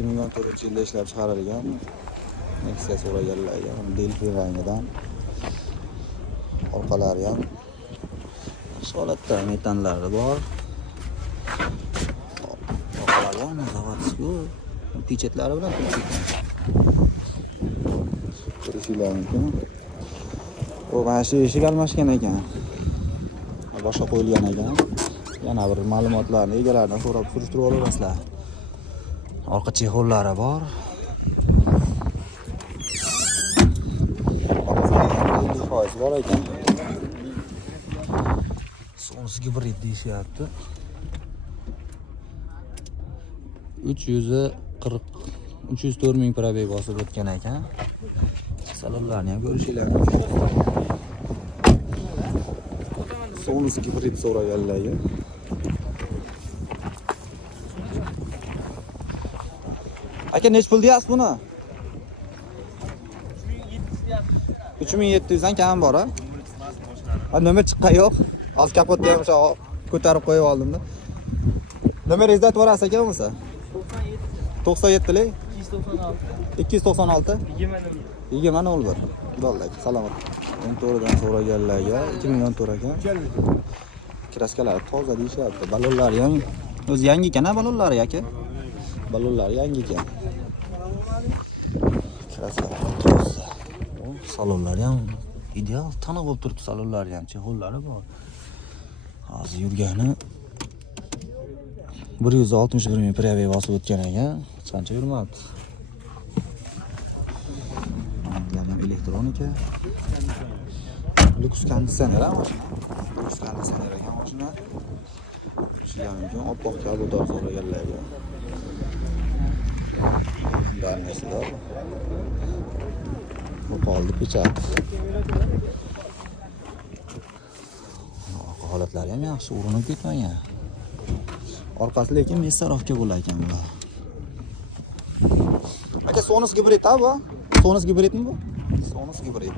2014-yilda ishlab chiqarilgan Nexia so'raganlarga delfin rangidan. Orqalari ham yaxshi holatda, metanlari bor. Orqalari ham zavodskiy, pechetlari bilan turibdi. Ko'rishingiz mumkin. O mana shu eshik almashgan ekan. Boshqa qo'yilgan ekan. Yana bir ma'lumotlarni egalaridan so'rab surishtirib olasizlar. Orqa chexollari bor. Foiz bor ekan. Sonsi gibrid deyishyapti. 304 ming probeg bosib o'tgan ekan. Salonlarni ham ko'rishingiz mumkin. Sonsi gibrid so'raganlarga. Aka nech pul deyapsiz buni? 3700 dan kam bor a? Nomer chiqqan yo'q. Hozir kapotda ham o'sha ko'tarib qo'yib oldim-da. Nomeringizni aytib berasiz aka bo'lmasa? 97 lik 296 2001. Bo'ldi, salomat. 14 dan so'raganlarga 2014 ekan. Kraskalari toza deyishyapti. Balonlari ham o'zi yangi ekan-a balonlari aka? Balonlari yangi ekan. Kraskalari toza. Salonlari ham ideal tana bo'lib turibdi, salonlari ham, chexollari bor. Hozir yurgani 161 ming probeg bosib o'tgan ekan. Qancha yurmadi? Bularning elektronika. Lux konditsioner mashina. Lux konditsioner ekan mashina. Shularning oppoq kabudor so'raganlarga. Darnesilar. Bu qoldi pechat. Holatlari ham yaxshi, urinib ketmagan. Orqasi lekin Messarovka bo'lar ekan bular. Aka Sonus gibrid-a bu? Sonus gibridmi bu? Sonus gibrid.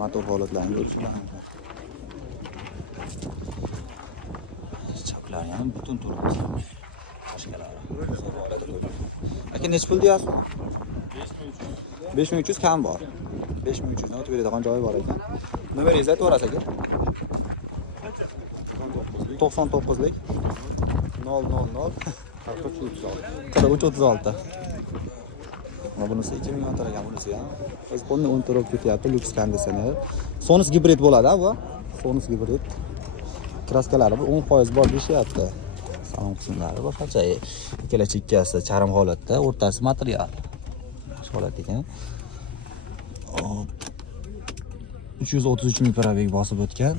Motor holatlarini ko'rishingiz mumkin. Chaklari ham butun turibdi. Tashqalari. Aka nech pul deyapsiz? 5300 kam bor. 5300 dan o'tib beradigan joyi bor ekan. Nomeringizni aytib berasiz aka? 99 lik 000 4336. Mana bunisi 2 million to'lagan bunisi ham. Biz buni o'ntirib ketyapti, Lux konditsioner. Sonus gibrid bo'ladi-a bu? Sonus gibrid. Kraskalari 10% bor deyapti. Salon qismlari boshqacha. Ikkala chekkasi charm holatda, o'rtasi material. Yaxshi holat ekan. 333 ming probeg bosib o'tgan.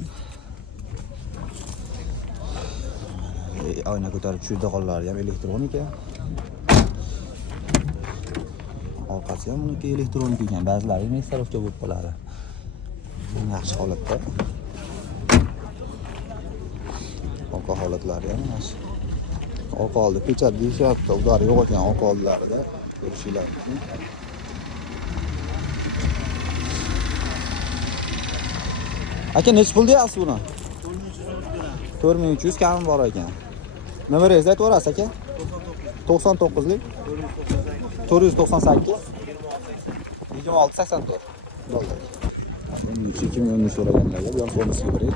Oyna ko'tarib tushirdi, qo'llari ham elektronika. Orqasi ham uniki elektronik ekan, ba'zilari Messarovka bo'lib qoladi. Yaxshi holatda. Orqa holatlari ham yaxshi. Orqa oldi pechat deyishyapti, ular yo'q ekan orqa oldilarida. Ko'rishinglar mumkin. Aka nech pul deyapsiz buni? 4300 kam bor ekan. Nomeringizni aytib berasiz aka? 99 lik 498 2684. Bo'ldi. Endi 2010 so'raganlarga bu ham Sonus gibrid.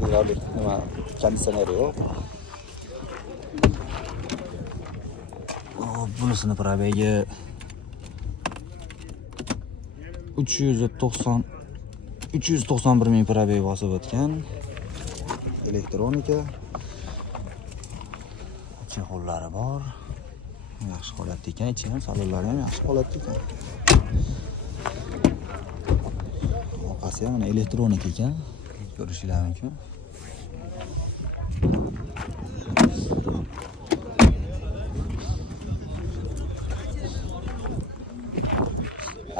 Bular nima konditsioneri yo'q. Bunisini probegi 391 ming probeg bosib o'tgan. Elektronika. Chexollari bor. Yaxshi holatda ekan, ichi ham, salonlari ham yaxshi holatda ekan. Orqasi ham mana elektronik ekan. Ko'rishingiz mumkin.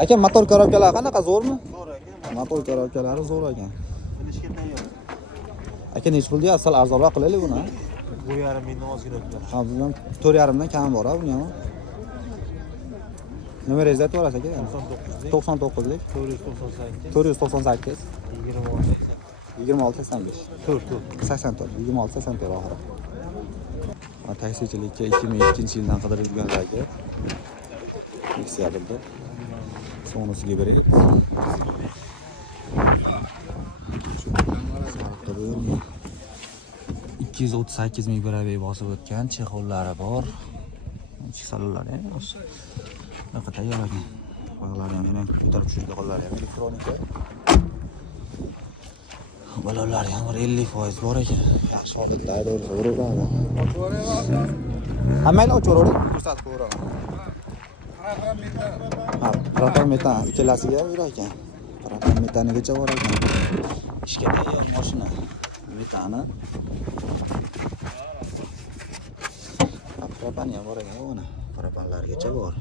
Aka motor korobkalari qanaqa, zo'rmi? Zo'r ekan. Motor korobkalari zo'r ekan. Aka nech pul deyapsiz? Sal arzonroq qilaylik buni. 4,5 mingdan ozgina o'tdi. Ha, bizdan 4,5 dan kam bor-a buni ham. Nomeringizni aytib berasiz aka? 99 lik 498 2685. 84 2684 oxiri. Taksichilikka 2002-yildan qidirilganlarga Nexia bo'ldi. Sonus gibrid. 238 ming probeg bosib o'tgan, chexollari bor. Ichki salonlari ham yaxshi. Bunaqa tayyor ekan. Qo'ylar ham yana ko'tarib tushirdi, qo'llar ham elektronika. Balonlar ham 50% bor ekan. Yaxshi holatda uraveradi. Hammayni ochaveravering, ko'rsatib qo'yaveraman. Ha, propan metan ikkalasiga ham yurar ekan. Propan metanigacha bor ekan. Ishga tayyor mashina. Metani. Propan ham bor ekan, mana. Propanlargacha bor.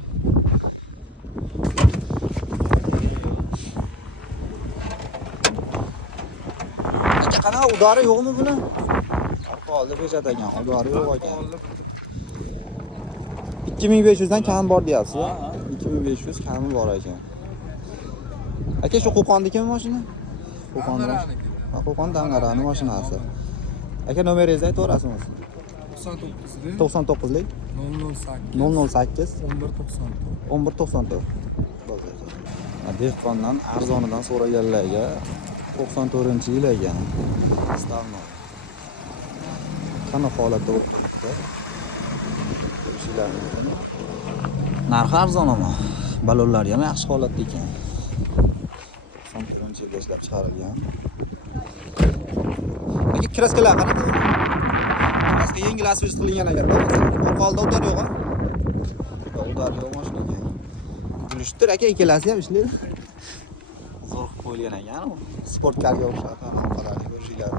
Aka, qanaqa udari yo'qmi buni? Qoldi bekat ekan, udari yo'q ekan. 2500 dan kam bor deyapsiz. 2500 kami bor ekan. Aka, shu Qo'qondikimi mashina? Qo'qondaniki. Ha, Qo'qon Dangarani mashinasi. Aka, nomeringizni aytaverasizmi? 99lik 008 1194. Bo'ldi aka. Dehqondan arzonidan so'raganlarga 94-yil ekan. Stavno. Qanaqa holatda o'tiribdi? Narxi arzon ama balonlar ham yaxshi holatda ekan. 94-yilda ishlab chiqarilgan. Aka, kraskalar qanaqa? Kraska yengil asfalt qilingan ekan. Qo'lda udar yo'q-a? Udar yo'q mashinaga. Yurishdir aka, ikkalasi ham ishlaydi. Zo'r qilib qo'yilgan ekan. Sport karga o'xshab qanaqa ko'rishinglar.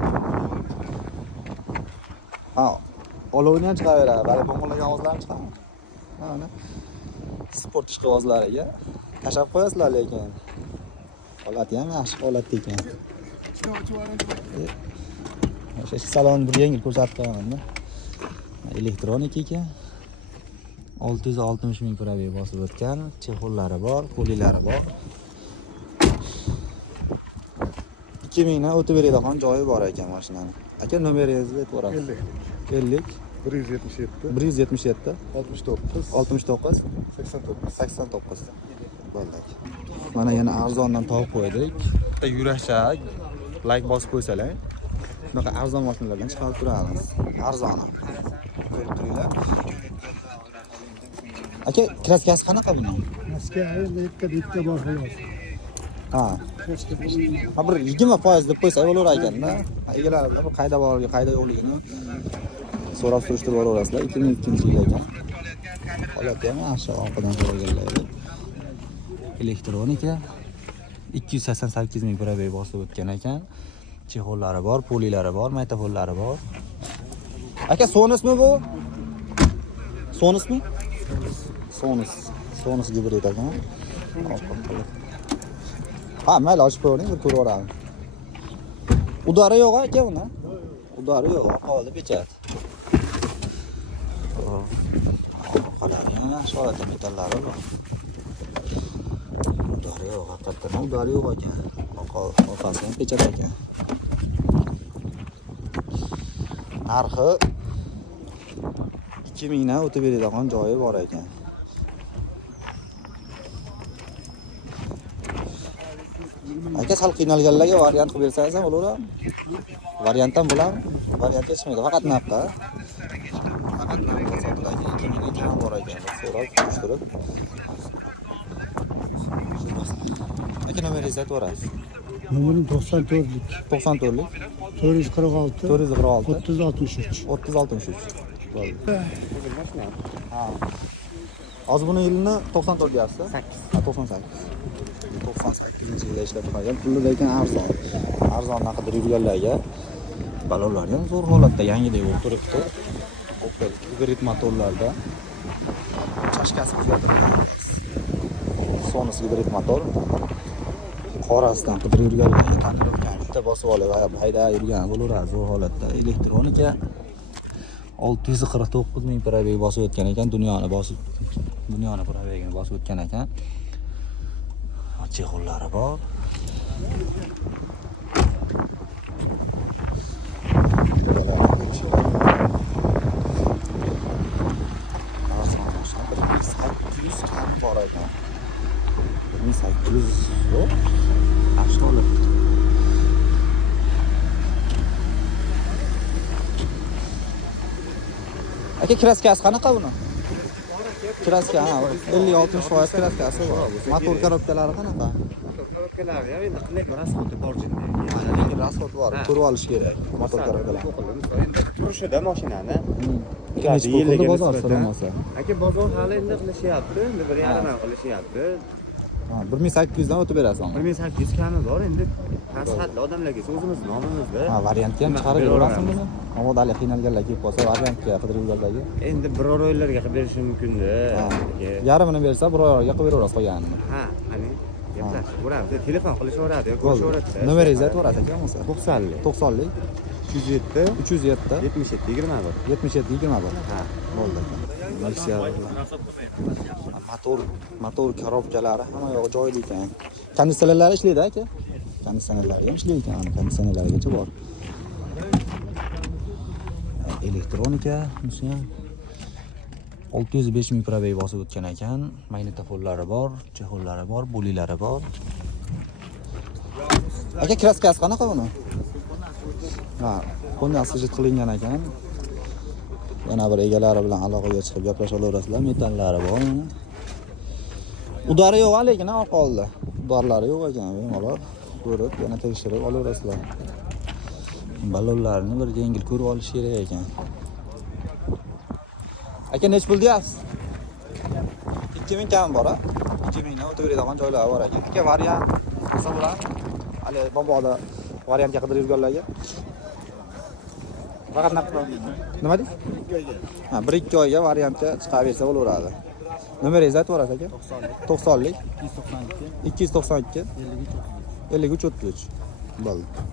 Ha, olovni ham chiqaraveradi. Balki bo'g'ilgan ovozlarni chiqaradi. Mana sport ishqibozlariga tashab qo'yasizlar lekin. Holati ham yaxshi holatda ekan. O'sha salonni bir yengil ko'rsatib qo'yaman-da. Elektronika ekan. 660 ming probeg bosib o'tgan, chexollari bor, polilari bor. 2000 dan o'tib beradigan joyi bor ekan mashinani. Aka, nomeringizni aytib 50 177 69 89. Bo'ldi. Mana yana arzondan topib qo'ydik. Bitta yurakcha like bosib qo'ysalar, bunaqa arzon mashinalardan chiqarib turamiz. Arzoni. Ko'rib turinglar. Aka, kraskasi qanaqa buni? Kraska bitta bor xolos. Ha. Ha, bir 20% deb qo'ysa bo'lar ekanda. Egalaridan bir qayda borligi, qayda yo'qligini so'rab surishtirib olasizlar. 2002-yil ekan. Holati ham yaxshi, orqadan so'raganlar. Elektronika 288 ming probeg bosib o'tgan ekan. Chexollari bor, polilari bor, maytafollari bor. Aka, Sonusmi bu? Sonusmi? Sonus gibrid ekan. Ha, mayli ochib ko'ring, bir ko'rib olamiz. Udari yo'q aka buni? Udari yo'q, qoldi pechat. Qalari ham yaxshi holatda, metallari bor. Udari yo'q, haqiqatdan udari yo'q ekan. Orqasi ham pechat ekan. Narxi 2000 dan o'tib beradigan joyi bor ekan. Aka, sal qiynalganlarga variant qilib bersangiz ham bo'laveradi. Variant ham bo'ladimi? Variant yetishmaydi, faqat naqqa. Faqat naqqa sotiladi. 2000 ga kam bor ekan. So'rab surishtirib. Aka, nomeringizni aytaverasiz. Nomerim 94lik 94lik 446 446 3063. 3063. Bo'ldi. Ha. Hozir buni yilini 94 deyapsiz? 8. Ha, 98. 98-yilda ishlab chiqargan, pulli lekin arzon. Arzondan qidirib yurganlarga balonlar ham zo'r holatda, yangidek bo'lib turibdi. Opel gibrid motorlarda chashkasi o'zgartirilgan. Sonus gibrid motor. Qorasidan qidirib yurganlarga tanilgan, bitta bosib olib hayda yurgan bo'laveradi zo'r holatda. Elektronika 649 ming probeg bosib o'tgan ekan, dunyoni probegini bosib o'tgan ekan. Chexollari bor. bor ekan. 1800 yo'q. Yaxshi bo'lib. Aka kraskasi qanaqa buni? Kraska, ha, 50-60% kraskasi bor. Motor korobkalari qanaqa? Korobkalar ya endi qilib rasxoti bor jinda. Lekin rasxot bor, ko'rib olish kerak motor korobkalarni. Endi turishida mashinani. Necha pul qildi bozor so'ramasa? Aka bozor hali endi qilishyapti, endi 1,5 qilishyapti. Ha, 1800 dan o'tib berasan. 1800 kami bor endi. Nasihatli odamlarga o'zimiz nomimizda. Ha, variantga ham chiqarib berasizmi buni? Ammo hali qiynalganlar kelib qolsa, variantga qidirib yurganlarga. Endi biror oylarga qilib berishi mumkin-da. Yarmini bersa, bir oyga qilib beraverasiz qolganini. Ha, qani. Gaplashib, telefon qilishaveradi, ko'rishaveradi. Nomeringizni aytib berasiz aka bo'lsa. 90lik 90lik 307 307 77 21. 77 21. Ha, Bo'ldi. Nexia motor korobkalari hamma yog'i joyida ekan. Konditsionerlari ishlaydi aka. Konditsionerlari ham ishlaydi ekan. Konditsionerlarigacha bor. Elektronika bunisi ham 605 ming probeg bosib o'tgan ekan. Magnitofonlari bor, chexollari bor, bo'lilari bor. Aka kraskasi qanaqa buni? Ha, bundan sijil qilingan ekan. Yana bir egalari bilan aloqaga chiqib gaplasha olasizlar. Metallari bor. Udari yo'q lekin orqa oldida. Udarlari yo'q ekan, bemalol ko'rib, yana tekshirib olasizlar. Ballonlarni bir yengil ko'rib olish kerak ekan. Aka nech pul deyapsiz? 2000 kam bor, ha? 2000 dan o'tib beradigan joylari bor ekan. Aka variant qilsa bo'ladi. Hali boboda variantga qidirib yurganlarga. Faqat nima deysiz? Ha, 1-2 oyga variantga chiqarib bersa bo'laveradi. Nomeringizni aytib berasiz aka? 90lik 292 53 33. Bo'ldi.